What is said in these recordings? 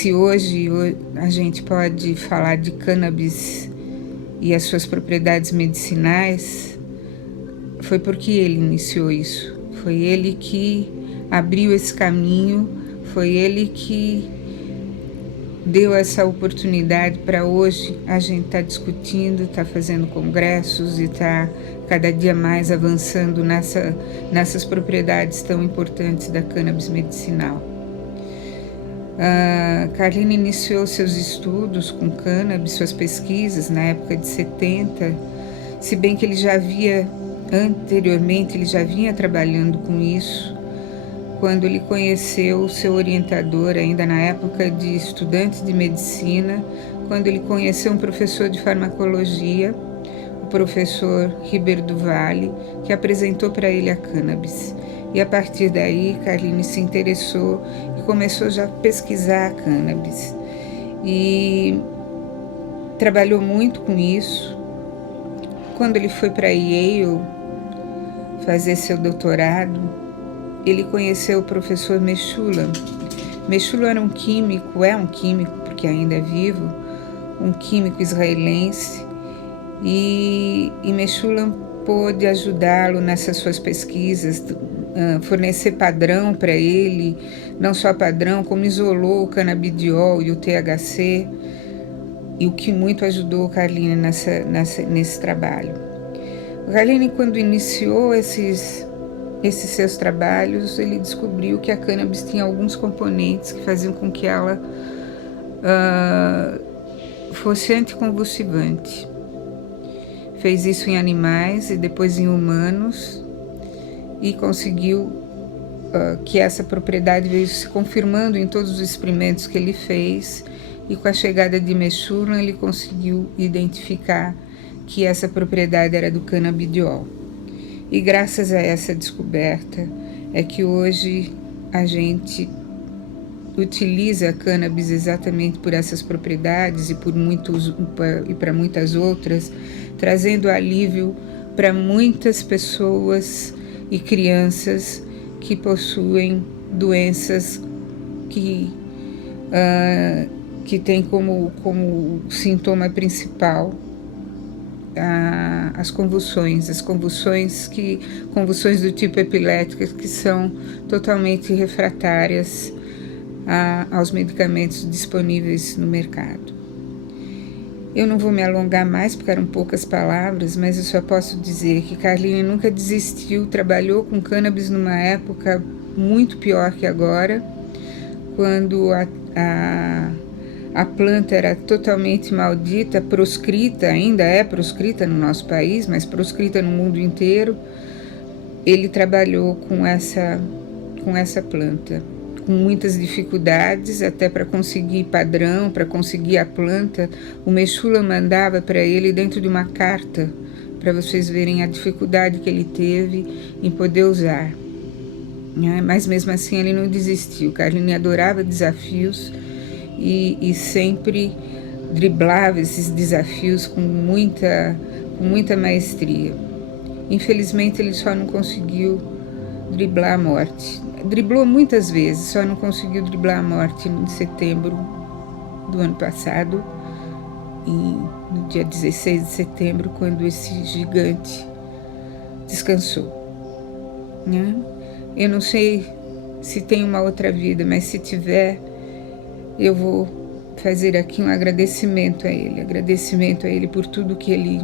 se hoje a gente pode falar de cannabis e as suas propriedades medicinais, foi porque ele iniciou isso. Foi ele que abriu esse caminho, foi ele que deu essa oportunidade para hoje a gente estar discutindo, estar fazendo congressos e estar cada dia mais avançando nessas propriedades tão importantes da cannabis medicinal. Carline iniciou seus estudos com cannabis, suas pesquisas na época de 70, se bem que ele já havia, anteriormente, ele já vinha trabalhando com isso, quando ele conheceu seu orientador, ainda na época de estudante de medicina, quando ele conheceu um professor de farmacologia, o professor Ribeiro do Vale, que apresentou para ele a cannabis. E a partir daí, Carline se interessou e começou já a pesquisar a cannabis. E trabalhou muito com isso. Quando ele foi para Yale fazer seu doutorado, ele conheceu o professor Meshulam. Meshulam era um químico, é um químico porque ainda é vivo, um químico israelense, e Meshulam pôde ajudá-lo nessas suas pesquisas, fornecer padrão para ele, não só padrão, como isolou o canabidiol e o THC, e o que muito ajudou Carline nesse trabalho. Carline, quando iniciou esses seus trabalhos, ele descobriu que a cannabis tinha alguns componentes que faziam com que ela fosse anticonvulsivante. Fez isso em animais e depois em humanos e conseguiu que essa propriedade veio se confirmando em todos os experimentos que ele fez, e com a chegada de Meshulam ele conseguiu identificar que essa propriedade era do canabidiol. E graças a essa descoberta é que hoje a gente utiliza a cannabis exatamente por essas propriedades e para muitas outras, trazendo alívio para muitas pessoas e crianças que possuem doenças que têm como sintoma principal as convulsões do tipo epilético, que são totalmente refratárias aos medicamentos disponíveis no mercado. Eu não vou me alongar mais, porque eram poucas palavras, mas eu só posso dizer que Carline nunca desistiu, trabalhou com cannabis numa época muito pior que agora, quando a planta era totalmente maldita, proscrita, ainda é proscrita no nosso país, mas proscrita no mundo inteiro. Ele trabalhou com essa planta, com muitas dificuldades, até para conseguir padrão, para conseguir a planta. O Meshulam mandava para ele dentro de uma carta, para vocês verem a dificuldade que ele teve em poder usar. Mas mesmo assim ele não desistiu. Carline adorava desafios e sempre driblava esses desafios com muita maestria. Infelizmente ele só não conseguiu driblar a morte. Driblou muitas vezes, só não conseguiu driblar a morte em setembro do ano passado, no dia 16 de setembro, quando esse gigante descansou. Eu não sei se tem uma outra vida, mas se tiver, eu vou fazer aqui um agradecimento a ele por tudo que ele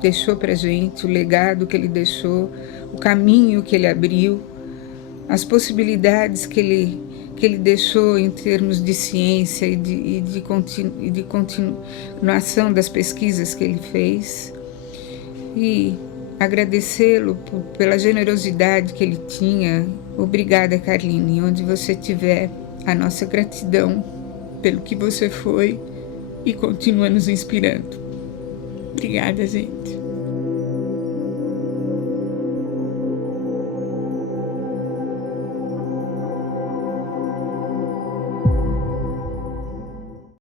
deixou para a gente, o legado que ele deixou, o caminho que ele abriu, as possibilidades que ele deixou em termos de ciência e de continuação das pesquisas que ele fez, e agradecê-lo pela generosidade que ele tinha. Obrigada, Carline, onde você estiver, a nossa gratidão pelo que você foi e continua nos inspirando. Obrigada, gente.